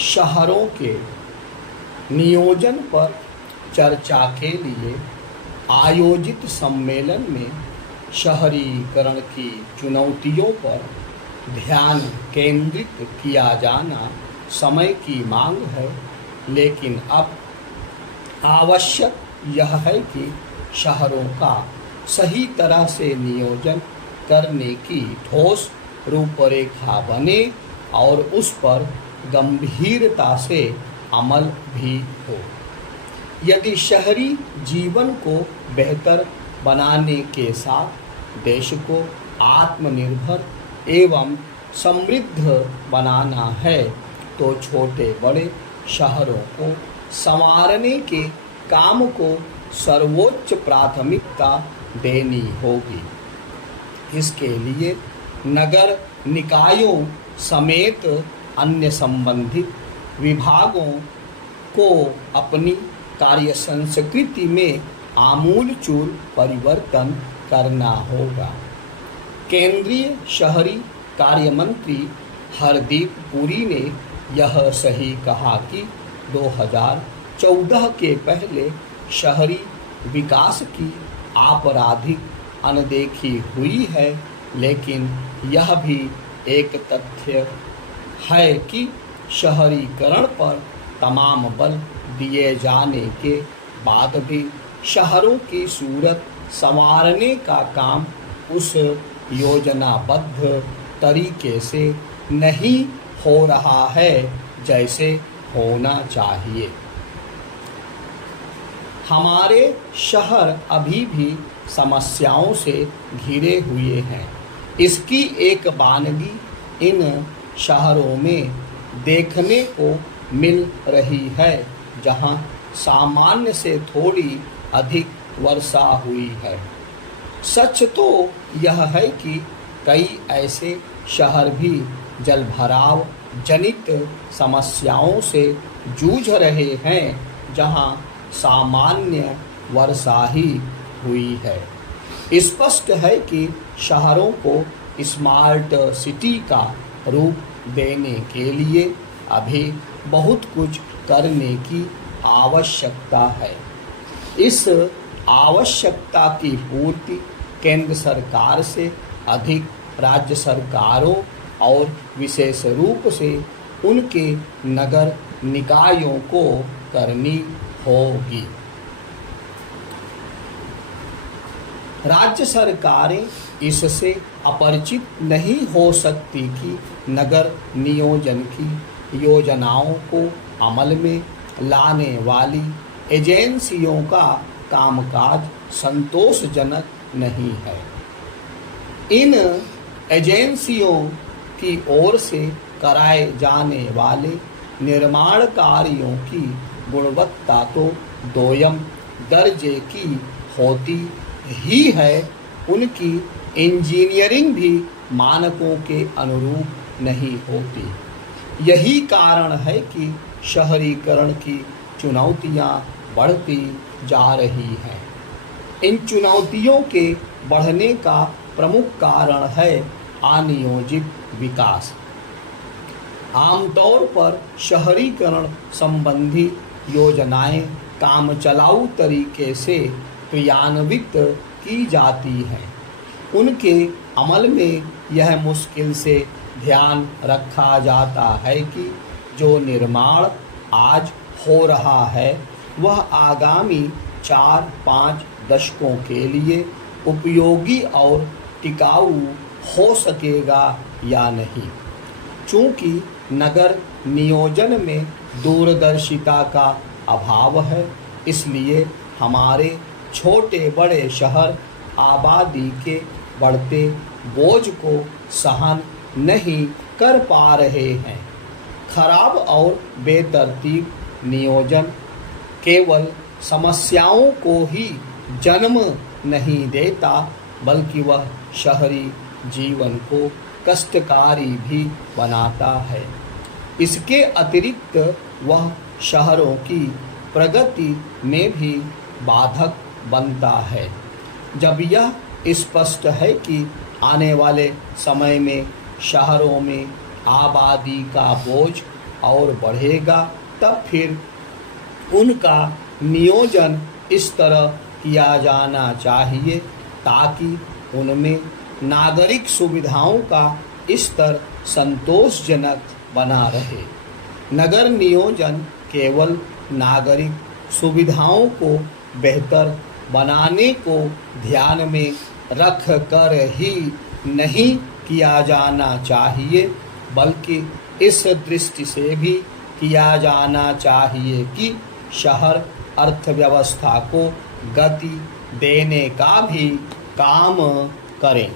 शहरों के नियोजन पर चर्चा के लिए आयोजित सम्मेलन में शहरीकरण की चुनौतियों पर ध्यान केंद्रित किया जाना समय की मांग है, लेकिन अब आवश्यक यह है कि शहरों का सही तरह से नियोजन करने की ठोस रूपरेखा बने और उस पर गंभीरता से अमल भी हो। यदि शहरी जीवन को बेहतर बनाने के साथ देश को आत्मनिर्भर एवं समृद्ध बनाना है, तो छोटे बड़े शहरों को संवारने के काम को सर्वोच्च प्राथमिकता देनी होगी। इसके लिए नगर निकायों समेत अन्य संबंधित विभागों को अपनी कार्य संस्कृति में आमूलचूल परिवर्तन करना होगा। केंद्रीय शहरी कार्य मंत्री हरदीप पुरी ने यह सही कहा कि 2014 के पहले शहरी विकास की आपराधिक अनदेखी हुई है, लेकिन यह भी एक तथ्य है कि शहरीकरण पर तमाम बल दिए जाने के बाद भी शहरों की सूरत संवारने का काम उस योजनाबद्ध तरीके से नहीं हो रहा है जैसे होना चाहिए। हमारे शहर अभी भी समस्याओं से घिरे हुए हैं। इसकी एक बानगी इन शहरों में देखने को मिल रही है जहां सामान्य से थोड़ी अधिक वर्षा हुई है। सच तो यह है कि कई ऐसे शहर भी जलभराव जनित समस्याओं से जूझ रहे हैं जहां सामान्य वर्षा ही हुई है। स्पष्ट है कि शहरों को स्मार्ट सिटी का रूप देने के लिए अभी बहुत कुछ करने की आवश्यकता है। इस आवश्यकता की पूर्ति केंद्र सरकार से अधिक राज्य सरकारों और विशेष रूप से उनके नगर निकायों को करनी होगी। राज्य सरकारें इससे अपरिचित नहीं हो सकती कि नगर नियोजन की योजनाओं को अमल में लाने वाली एजेंसियों का कामकाज संतोषजनक नहीं है। इन एजेंसियों की ओर से कराए जाने वाले निर्माण कार्यों की गुणवत्ता तो दोयम दर्जे की होती ही है, उनकी इंजीनियरिंग भी मानकों के अनुरूप नहीं होती। यही कारण है कि शहरीकरण की चुनौतियां बढ़ती जा रही हैं। इन चुनौतियों के बढ़ने का प्रमुख कारण है अनियोजित विकास। आमतौर पर शहरीकरण संबंधी योजनाएं कामचलाऊ तरीके से क्रियान्वित की जाती हैं। उनके अमल में यह मुश्किल से ध्यान रखा जाता है कि जो निर्माण आज हो रहा है वह आगामी 4-5 दशकों के लिए उपयोगी और टिकाऊ हो सकेगा या नहीं। चूँकि नगर नियोजन में दूरदर्शिता का अभाव है, इसलिए हमारे छोटे बड़े शहर आबादी के बढ़ते बोझ को सहन नहीं कर पा रहे हैं। खराब और बेतरतीब नियोजन केवल समस्याओं को ही जन्म नहीं देता, बल्कि वह शहरी जीवन को कष्टकारी भी बनाता है। इसके अतिरिक्त वह शहरों की प्रगति में भी बाधक बनता है। जब यह स्पष्ट है कि आने वाले समय में शहरों में आबादी का बोझ और बढ़ेगा, तब फिर उनका नियोजन इस तरह किया जाना चाहिए ताकि उनमें नागरिक सुविधाओं का स्तर संतोषजनक बना रहे। नगर नियोजन केवल नागरिक सुविधाओं को बेहतर बनाने को ध्यान में रख कर ही नहीं किया जाना चाहिए, बल्कि इस दृष्टि से भी किया जाना चाहिए कि शहर अर्थव्यवस्था को गति देने का भी काम करें।